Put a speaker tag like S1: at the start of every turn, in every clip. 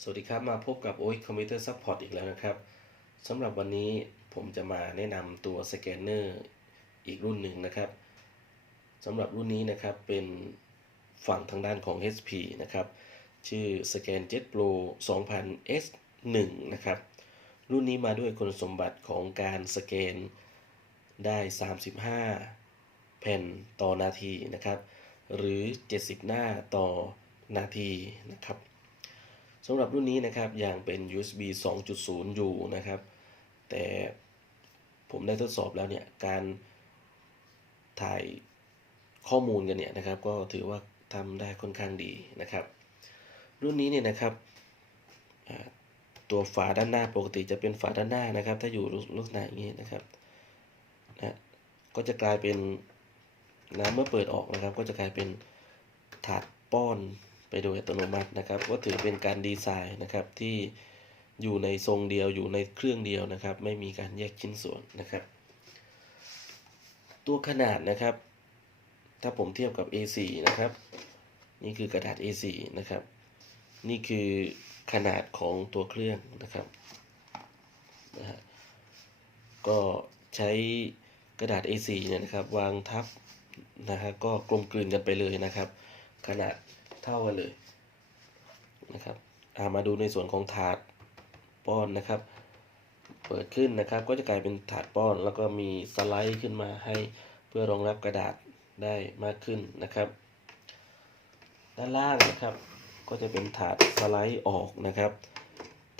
S1: สวัสดีครับ มาพบกับโอ๊ยคอมพิวเตอร์ซัพพอร์ตอีกแล้วนะครับสำหรับวันนี้ผมจะมาแนะนำตัวสแกนเนอร์อีกรุ่นหนึ่งนะครับสำหรับรุ่นนี้นะครับเป็นฝั่งทางด้านของ HP นะครับ ชื่อ ScanJet Pro 2000 S1 นะครับ รุ่นนี้มาด้วยคุณสมบัติของการสแกนได้ 35 แผ่นต่อนาทีนะครับ หรือ 70 หน้าต่อนาทีนะครับ สำหรับรุ่นนี้นะครับยังเป็น USB 2.0 อยู่นะครับ แต่ผมได้ทดสอบแล้วเนี่ย การถ่ายข้อมูลกันเนี่ยนะครับ ก็ถือว่าทำได้ค่อนข้างดีนะครับ รุ่นนี้เนี่ยนะครับตัวฝาด้านหน้าปกติจะเป็นฝาด้านหน้านะครับ ถ้าอยู่ลักษณะอย่างนี้นะครับนะก็จะกลายเป็นน้ำเมื่อเปิดออกนะครับ ก็จะกลายเป็นถาดป้อน ไปโดยอัตโนมัตินะครับ ก็ถือเป็นการดีไซน์นะครับที่อยู่ในทรงเดียวอยู่ในเครื่องเดียวนะครับ ไม่มีการแยกชิ้นส่วนนะครับ ตัวขนาดนะครับ ถ้าผมเทียบกับ A4 นะครับ นี่คือกระดาษ A4 นะครับ นี่คือขนาดของตัวเครื่องนะครับนะฮะก็ใช้กระดาษ A4 เนี่ยนะครับ วางทับนะฮะก็กลมกลืนกันไปเลยนะครับ ขนาด เท่ากันเลยนะครับามาดูในส่วนของถาดป้อนนะครับ เปิดขึ้นนะครับ ก็จะกลายเป็นถาดป้อน แล้วก็มีสไลด์ขึ้นมาให้เพื่อรองรับกระดาษได้มากขึ้นนะครับ ด้านล่างนะครับ ก็จะเป็นถาดสไลด์ออกนะครับ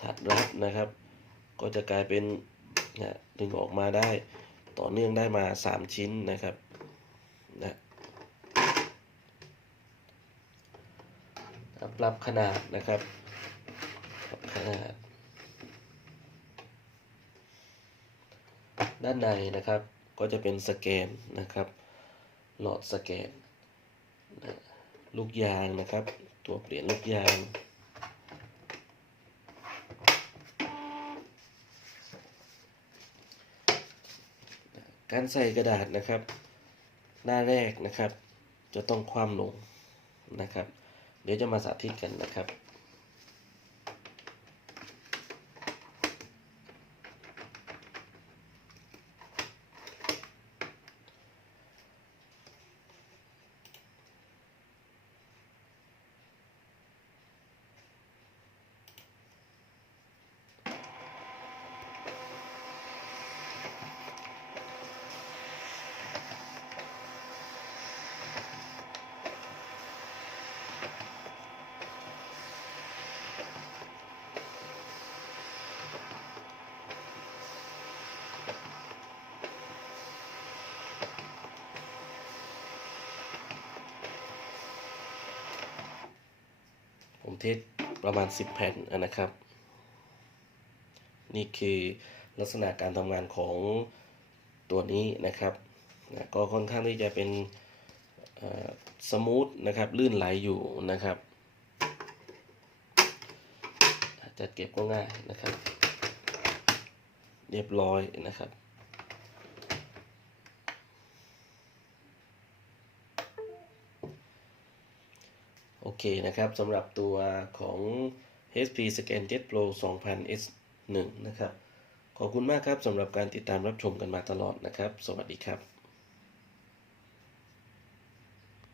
S1: ถาดรับนะครับ ก็จะกลายเป็นนะดึงออกมาได้ ต่อเนื่องได้มา 3 ชิ้นนะครับนะ ปรับขนาดนะครับปรับขนาด ด้านในนะครับก็จะเป็นสแกนนะครับ หลอดสแกนนะลูกยางนะครับ ตัวเปลี่ยนลูกยางการใส่กระดาษนะครับ หน้าแรกนะครับ จะต้องคว่ำลงนะครับ เดี๋ยวจะมาสาธิตกันนะครับ ผมเทสประมาณ 10 แผ่นนะครับ นี่คือลักษณะการทำงานของตัวนี้นะครับนะก็ค่อนข้างที่จะเป็นสมูทนะครับลื่นไหลอยู่นะครับจัดเก็บก็ง่ายนะครับ เรียบร้อยนะครับ โอเคนะครับสำหรับตัวของ HP ScanJet Pro 2000 S1 นะครับ ขอบคุณมากครับสำหรับการติดตามรับชมกันมาตลอดนะครับ สวัสดีครับ